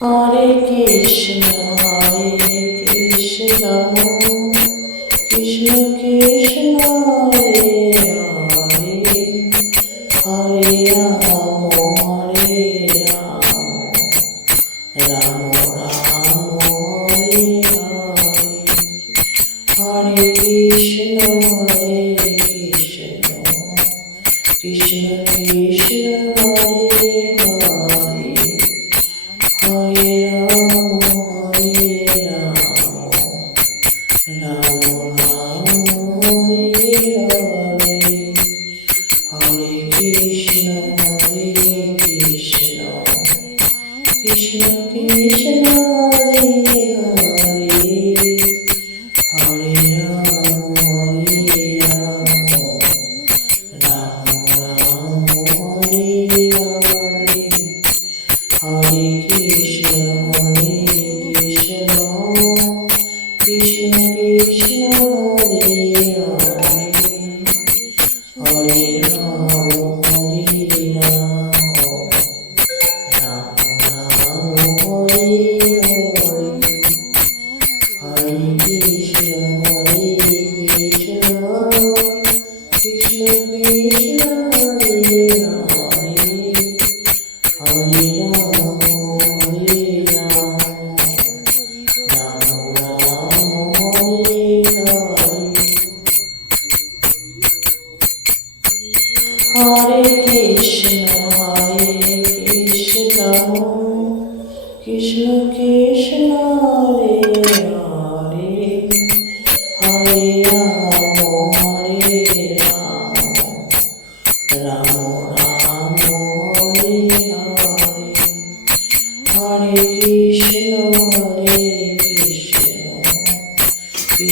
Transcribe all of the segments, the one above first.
Hare Krishna, Hare Krishna, Krishna Krishna, Hare Hare, Hare Rama, Hare Rama, Rama Rama, Hare Hare, Hare Krishna, Hare Krishna, Krishna Krishna, Hare Hare, Hare Rama, Hare Rama, Rama Rama, Hare Hare, Hare Krishna, Hare Krishna, Krishna Krishna, Hare Hare, Hare Rama, Hare Rama, Rama Rama, Hare Hare, Hare Krishna, Hare Krishna, Krishna Krishna, Hare Hare, Hare Rama, Hare Rama, Rama Rama, Hare Hare, Hare Krishna, Hare Krishna, Krishna Krishna, Hare Hare, Hare Rama, Hare Rama, Rama Rama, Hare Hare, Hare Krishna, Hare Krishna, Krishna Krishna, Hare Hare, Hare Rama, Hare Rama, Rama Rama, Hare Hare, Hare Krishna, Hare Krishna, Krishna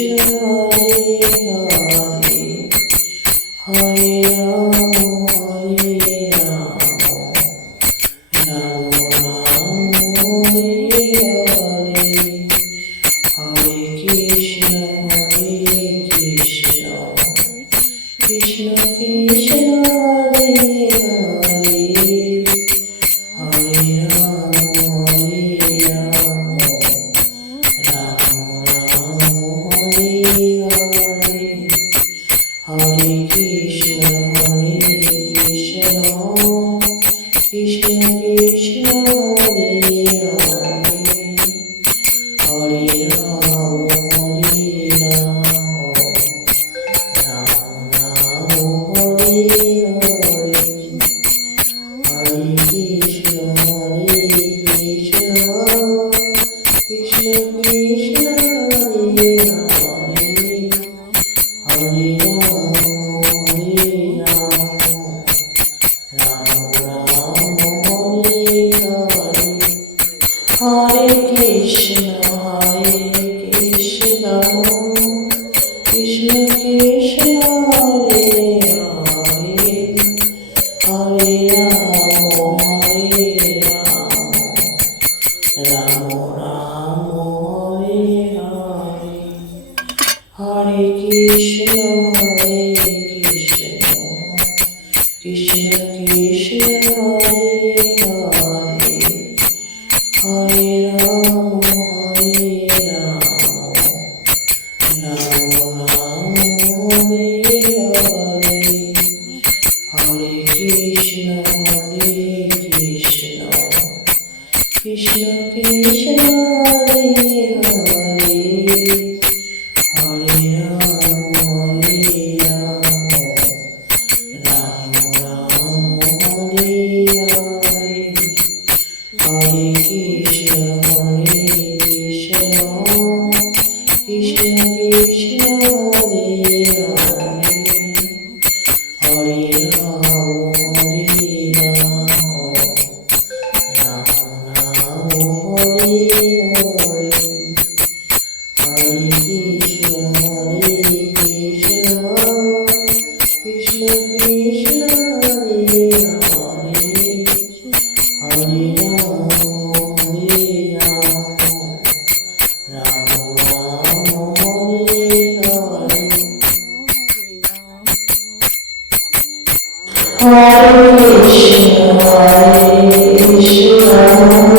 Krishna, Hare Hare, Hare Rama, Hare Rama, Rama Rama, Hare Hare, Hare Krishna, Hare Krishna, Krishna Krishna, Hare Hare, Hare Rama, Hare Rama, Rama Rama, Hare Hare, Hare Krishna, Hare Krishna, Krishna Krishna, Hare Hare, Hare Rama, Hare Rama, Rama Rama, Hare Hare, Hare Krishna, Hare Krishna, Krishna Krishna, Hare Hare, Hare Rama, Hare Rama, Rama Rama, Hare Hare, Hare Krishna, Hare Krishna, Krishna Krishna, Hare Hare, Hare Rama, Hare Rama, Rama Rama, Hare Hare, Hare Krishna, Hare Krishna, Krishna Krishna, Hare Hare, Hare Rama, Hare Rama, Rama Rama, Hare Hare, Hare Krishna, Hare Krishna, Krishna Krishna, Hare Hare, Hare Rama, Hare Rama, Rama Rama, Hare Hare, Hare Krishna, Hare Krishna, Krishna Krishna, Hare Hare, Hare Rama, Hare Rama, Rama Rama, Hare Hare, Hare Krishna, Hare Krishna, Krishna Krishna, Hare Hare, Hare Rama, Hare Rama, Rama Rama, Hare Hare, Hare Krishna, Hare Krishna,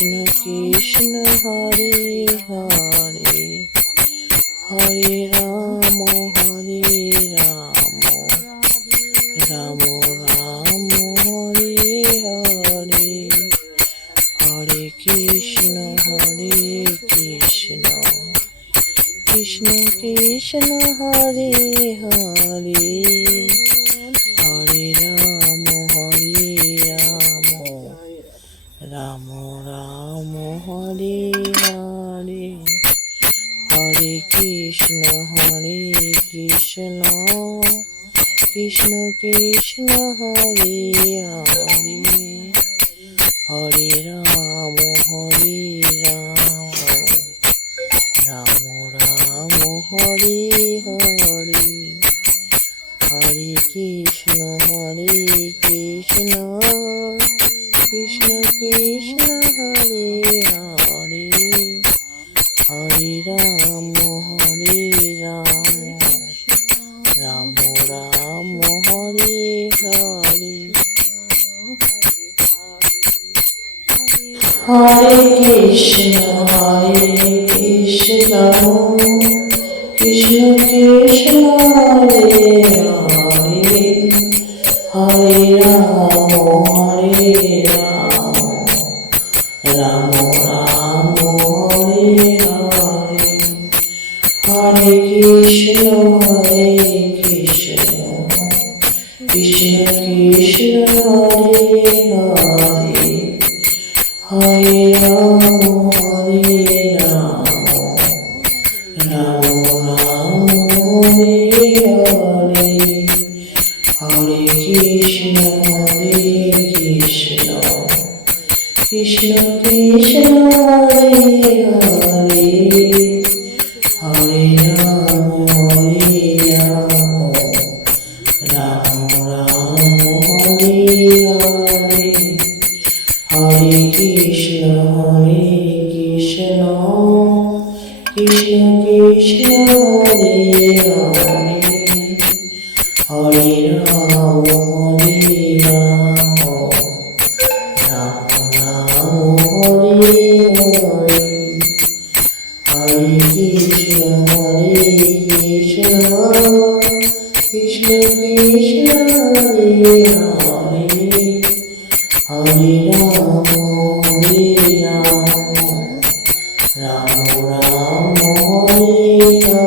Krishna Krishna Hare Hare Hare Ram Ram Ram Hare Hare Hare Krishna Krishna Krishna Hare Hare Hare Ram Ram Ram Hare Hare Hare Krishna Krishna Krishna Hare Hare Hare Ram Ram Ram Hare Hare Hare Krishna Krishna Krishna Hare Hare Hare Ram Ram Ram Hare Hare Hare Krishna Krishna Krishna Hare Hare Hare Ram Ram Ram Hare Hare Hare Krishna Krishna Krishna Hare Hare Hare Ram Ram Ram Hare Hare Hare Krishna Krishna Krishna Hare Hare Hare Ram Ram Hare Hare Hare Krishna Krishna Krishna Hare Hare Hare Ram Ram Ram Hare Hare Hare Krishna Krishna Krishna Hare Hare Hare Ram Ram Ram Hare